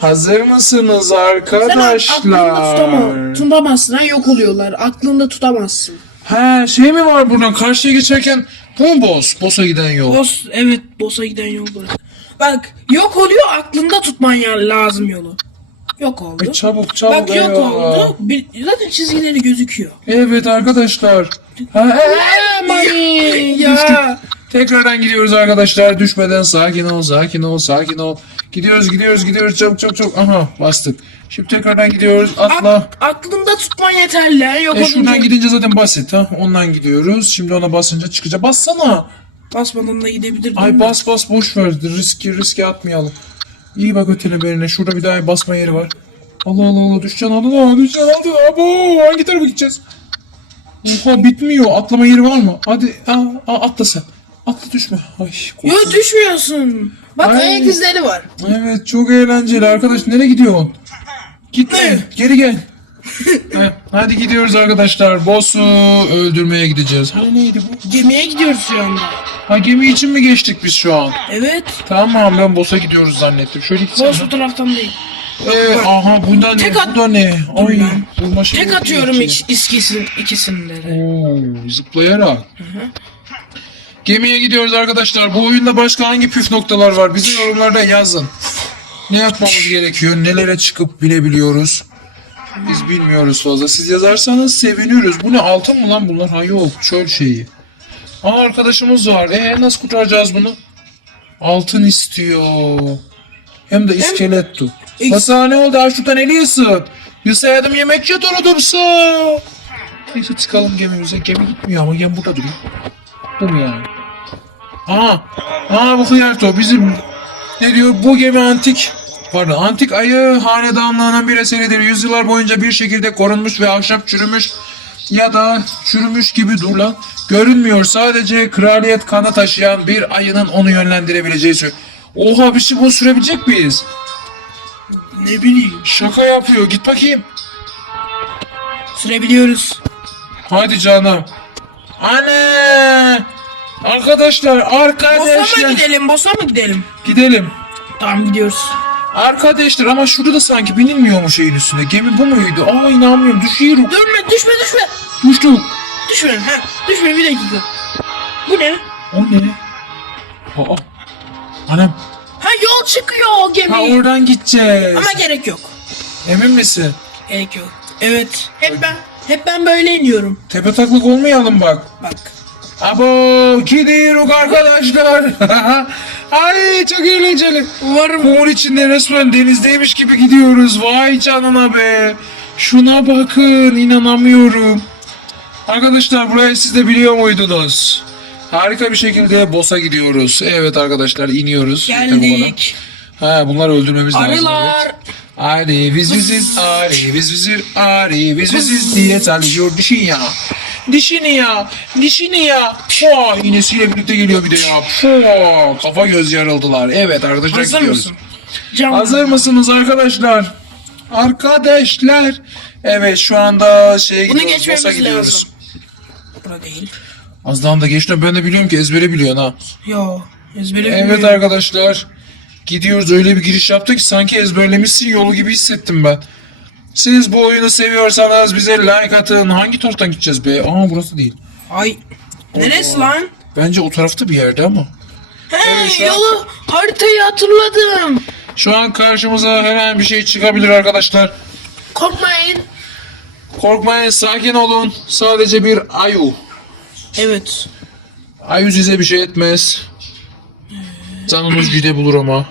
Hazır mısınız Sen aklında tutama, arkadaşlar? tutamazsın ha yok oluyorlar. Aklında tutamazsın. He şey mi var buradan karşıya geçerken bu mu boss? Boss'a giden yol. Boss evet boss'a giden yol burası. Bak yok oluyor aklında tutman ya lazım yolu. Yok oldu. Ay, çabuk çabuk Bak yok eyvallah. oldu. Bir, zaten çizgileri gözüküyor. Evet arkadaşlar. Ha, ee, mani. Ya. Düştük. Tekrardan gidiyoruz arkadaşlar. Düşmeden sakin ol, sakin ol, sakin ol. Gidiyoruz, gidiyoruz, gidiyoruz. Çabuk, çabuk, çabuk. Aha, bastık. Şimdi tekrardan gidiyoruz. Atla. Ak- aklında tutman yeterli. Yok E şuradan gidince zaten basit ha. Ondan gidiyoruz. Şimdi ona basınca çıkacak. Bassana. basmadan da gidebilirdin. Ay bas bas boş ver. Riski riske atmayalım. İyi bak ötene berine. Şurada bir daha basma yeri var. Allah Allah Allah düşeceksin Allah düşeceksin hadi. Abo hangi tarafa gideceğiz? Oha bitmiyor. Atlama yeri var mı? Hadi aa, aa, atla sen. Atla düşme. Ay korktum. Yo düşmüyorsun. Bak Ay. ayak izleri var. Evet çok eğlenceli arkadaş. Nereye gidiyorsun? Gitme. Geri gel. Heh, hadi gidiyoruz arkadaşlar. Boss'u öldürmeye gideceğiz. Hani neydi bu? Gemiye gidiyoruz şu anda. Ha gemi için mi geçtik biz şu an? Evet. Tamam ben boss'a gidiyoruz zannettim. Şöyle gitsene. Boss bu taraftan değil. Ee, aha bunda ne? Tek at- Bu da ne? Ay, lan. vurma şeyi Tek yok atıyorum içine. ik- ikisini, ikisinde de. Oo, zıplayarak. Gemiye gidiyoruz arkadaşlar. Bu oyunda başka hangi püf noktalar var? Bizi yorumlarda yazın. Ne yapmamız gerekiyor? Nelere çıkıp binebiliyoruz? Biz bilmiyoruz fazla. Siz yazarsanız seviniyoruz. Bu ne altın mı lan bunlar? Ha yok çöl şeyi. Aa arkadaşımız var. E nasıl kurtaracağız bunu? Altın istiyor. Hem de iskelet tut. İs- Basa ne oldu? Şuradan eli ısın. Yısaydım yemek yatırıdımsa. Neyse çıkalım gemimize. Gemi gitmiyor ama gemi burada duruyor. Bu mu yani? Aa, aa bu hıyarto bizim ne diyor? Bu gemi antik Pardon, antik ayı hanedanlığının bir eseridir. Yüzyıllar boyunca bir şekilde korunmuş ve ahşap çürümüş ya da çürümüş gibi durulan görünmüyor. Sadece kraliyet kanı taşıyan bir ayının onu yönlendirebileceği sü- Oha bir şey bu sürebilecek miyiz? Ne bileyim. Şaka yapıyor. Git bakayım. Sürebiliyoruz. Hadi canım. Anne! Arkadaşlar, Boss'a mı arkadaşlar. gidelim? Boss'a mı gidelim? Gidelim. Tamam gidiyoruz. Arkadaşlar ama şurada da sanki binilmiyor mu şeyin üstünde? Gemi bu muydu? Aa inanmıyorum. Düşüyorum. Düşme düşme düşme. Düştük. Düşme. Ha, düşme bir dakika. Bu ne? O ne? Aa. Anam. Ha yol çıkıyor o gemi. Ha oradan gideceğiz. Ama gerek yok. Emin misin? Gerek yok. Evet. Hep ben hep ben böyle iniyorum. Tepe taklık olmayalım bak. Bak. Abo gidiyoruz arkadaşlar. Ay çok eğlenceli. Umarım Kumur içinde resmen denizdeymiş gibi gidiyoruz. Vay canına be. Şuna bakın inanamıyorum. Arkadaşlar burayı siz de biliyor muydunuz? Harika bir şekilde boss'a gidiyoruz. Evet arkadaşlar iniyoruz. geldik. Ha bunları öldürmemiz lazım. Arılar. evet. Ari viz viziz ari viz vizir ari viz viziz diye çalıyor dişin ya. Dişini ya, dişini ya. Pua, iğnesiyle birlikte geliyor bir de ya. Pua, kafa göz yarıldılar. Evet arkadaşlar Hazır gidiyoruz. mısın? Canlı. Hazır mısınız arkadaşlar? Arkadaşlar. Evet şu anda şeye Bunu gidiyoruz. geçmemiz gidiyoruz. lazım. Bura değil. Az daha da geçtim. Ben de biliyorum ki ezbere biliyorsun ha. Yo. Ezbere Evet bilmiyorum. arkadaşlar. Gidiyoruz öyle bir giriş yaptık ki sanki ezberlemişsin yolu gibi hissettim ben. Siz bu oyunu seviyorsanız bize like atın. Hangi taraftan gideceğiz be? Aa burası değil. Ay. Neresi lan? Bence o tarafta bir yerde ama. He Evet, şu an- yolu haritayı hatırladım. Şu an karşımıza herhangi bir şey çıkabilir arkadaşlar. Korkmayın. Korkmayın sakin olun. Sadece bir ayu. Evet. Ayu size bir şey etmez. Canınız cide bulur ama.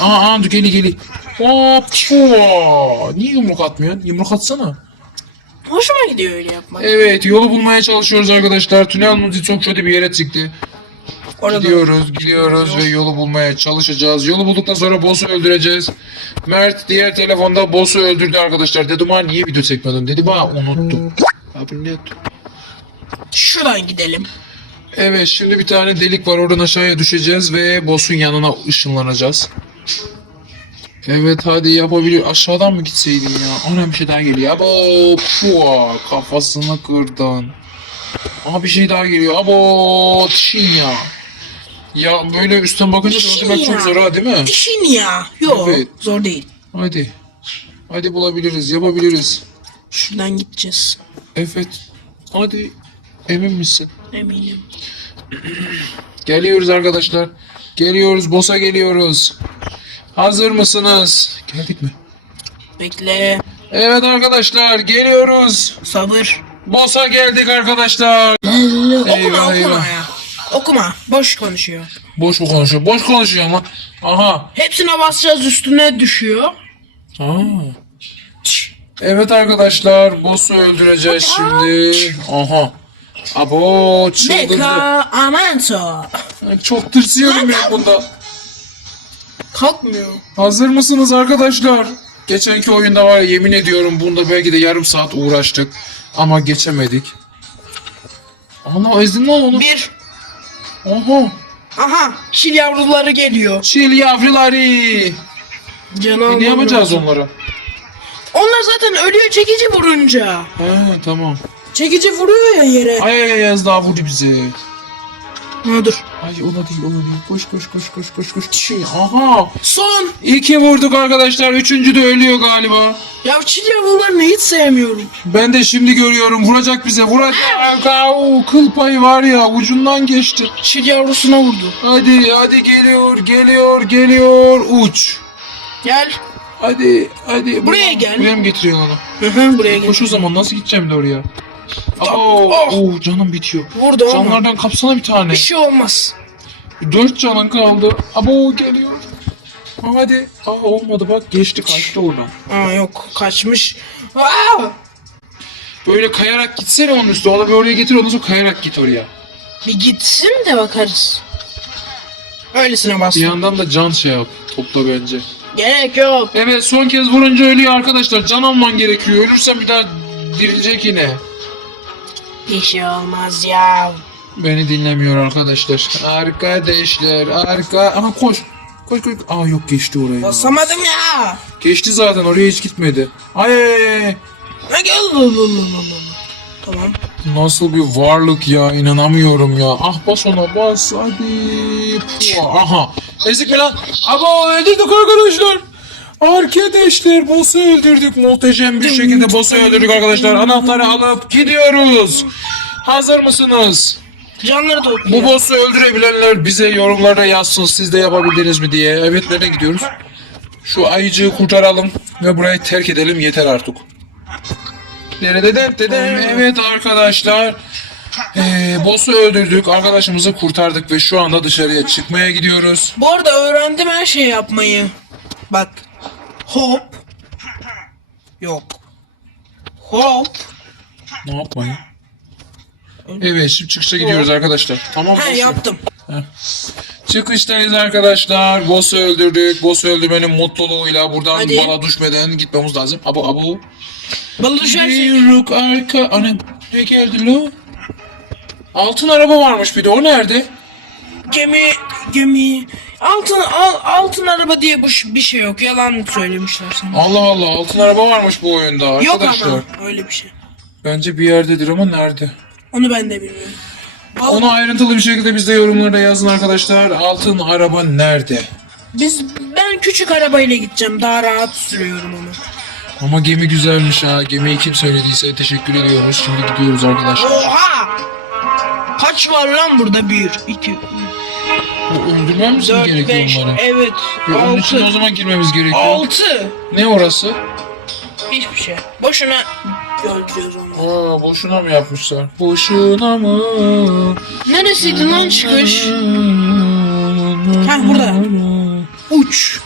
Aa, aa geli geli. Hop, hua. Niye yumruk atmıyorsun? Yumruk atsana. Hoşuma gidiyor öyle yapmak. Evet yolu bulmaya çalışıyoruz arkadaşlar. Tünel muzi çok kötü bir yere çıktı. Orada. Gidiyoruz gidiyoruz ve yolu bulmaya çalışacağız. Yolu bulduktan sonra boss'u öldüreceğiz. Mert diğer telefonda boss'u öldürdü arkadaşlar. Dedim ha niye video çekmedin dedi. Bana unuttum. Abi ne? Şuradan gidelim. Evet şimdi bir tane delik var oradan aşağıya düşeceğiz ve boss'un yanına ışınlanacağız. Evet hadi yapabiliyor. Aşağıdan mı gitseydin ya? Ana bir şey daha geliyor. Abo pua kafasını kırdın. Aha bir şey daha geliyor. Abo çin ya. Ya böyle üstten bakınca da öldürmek çok zor ha değil mi? Dişin ya. Yo Evet. zor değil. Hadi. Hadi bulabiliriz, yapabiliriz. Şuradan gideceğiz. Evet. Hadi. Emin misin? Eminim. Geliyoruz arkadaşlar. Geliyoruz. Boss'a geliyoruz. Hazır mısınız? Geldik mi? Bekle. Evet arkadaşlar geliyoruz. Sabır. Boss'a geldik arkadaşlar. okuma Eyvah, okuma eyvah. ya. Okuma. Boş konuşuyor. Boş mu konuşuyor? Boş konuşuyor ama. Aha. Hepsine basacağız üstüne düşüyor. Aa. Evet arkadaşlar boss'u öldüreceğiz şimdi. Aha. Abo çıldırdı. Beka Amento. Çok tırsıyorum ya bunda. Kalkmıyor. Hazır mısınız arkadaşlar? Geçenki oyunda var ya yemin ediyorum bunda belki de yarım saat uğraştık. Ama geçemedik. Ana ezdin lan onu. Bir. Oha. Aha. Çil yavruları geliyor. Çil yavruları. Canı E, ne yapacağız onlara? Onlar zaten ölüyor çekici vurunca. He tamam. Çekici vuruyor ya yere. Ay ay ay az daha vurdu bizi. Ha dur. Ay o da değil o da değil. Koş koş koş koş koş koş. Çiğ. Aha. Son. İki vurduk arkadaşlar. Üçüncü de ölüyor galiba. Ya çil yavrularını hiç sevmiyorum. Ben de şimdi görüyorum. Vuracak bize. Vuracak. Au, kıl payı var ya. Ucundan geçti. Çil yavrusuna vurdu. Hadi hadi geliyor geliyor geliyor. Uç. Gel. Hadi hadi. Buraya gel. Buraya mı getiriyorsun onu? Hı hı buraya gel. Koş o zaman nasıl gideceğim de oraya? Aa, Oh. oh, canım bitiyor. Vurdu. Canlardan kapsana bir tane. Bir şey olmaz. Dört canın kaldı. Abo geliyor. Hadi. Aa olmadı bak geçti kaçtı oradan. Aa yok kaçmış. Aa! Böyle kayarak gitsene onun üstüne. Onu bir oraya getir ondan sonra kayarak git oraya. Bir gitsin de bakarız. Öylesine Bir bastım. yandan da can şey yap. Topla bence. Gerek yok. Evet son kez vurunca ölüyor arkadaşlar. Can alman gerekiyor. Ölürsen bir daha dirilecek yine. Bir şey olmaz ya. Beni dinlemiyor arkadaşlar. Arkadaşlar arka... Aha koş. Koş koş. Aa yok geçti oraya. Basamadım ya. Geçti zaten oraya hiç gitmedi. Ay, ay, ay. Ha gel. Tamam. Nasıl bir varlık ya inanamıyorum ya. Ah bas ona bas hadi. Puh, Aha. Ezik mi lan? Abo öldürdük arkadaşlar. Arkadaşlar boss'u öldürdük. Muhteşem bir şekilde boss'u öldürdük arkadaşlar. Anahtarı alıp gidiyoruz. Hazır mısınız? Canları Bu topluyor. boss'u öldürebilenler bize yorumlarda yazsın. Siz de yapabildiniz mi diye. Evet nereye gidiyoruz? Şu ayıcığı kurtaralım ve burayı terk edelim yeter artık. Derededen dedem. Evet arkadaşlar. Ee, boss'u öldürdük. Arkadaşımızı kurtardık ve şu anda dışarıya çıkmaya gidiyoruz. Bu arada öğrendim her şeyi yapmayı. Bak. Hop. Yok. Hop. Ne yapmayı? Evet şimdi çıkışa gidiyoruz arkadaşlar. Tamam boş ver. yaptım. Çıkıştayız arkadaşlar. Boss'u öldürdük. Boss'u öldürmenin mutluluğuyla buradan Hadi. bana düşmeden gitmemiz lazım. Abo abo. Balı düşersin. Yürük arka... Anam ne geldi lo? Altın araba varmış bir de o nerede? Gemi, gemi. Altın, al, altın araba diye bu ş- bir şey yok. Yalan söylemişler sana. Allah Allah altın araba varmış bu oyunda Yok arkadaşlar. ama öyle bir şey. Bence bir yerdedir ama nerede? Onu ben de bilmiyorum. Al- Onu ayrıntılı bir şekilde bizde yorumlarda yazın arkadaşlar. Altın araba nerede? Biz ben küçük arabayla gideceğim. Daha rahat sürüyorum onu. Ama gemi güzelmiş ha. Gemiyi kim söylediyse teşekkür ediyoruz. Şimdi gidiyoruz arkadaşlar. Oha! Kaç var lan burada? Bir, iki, Öldürmem misin dört, gerekiyor beş, onları? evet, E, onun için o zaman girmemiz gerekiyor. Altı. Ne orası? Hiçbir şey. Boşuna öldürüyoruz onu. Aa, boşuna mı yapmışlar? Boşuna mı? Neresiydi lan çıkış? Heh, burada. Uç.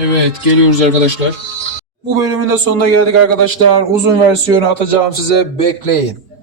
Evet geliyoruz arkadaşlar. Bu bölümün de sonuna geldik arkadaşlar. Uzun versiyonu atacağım size bekleyin.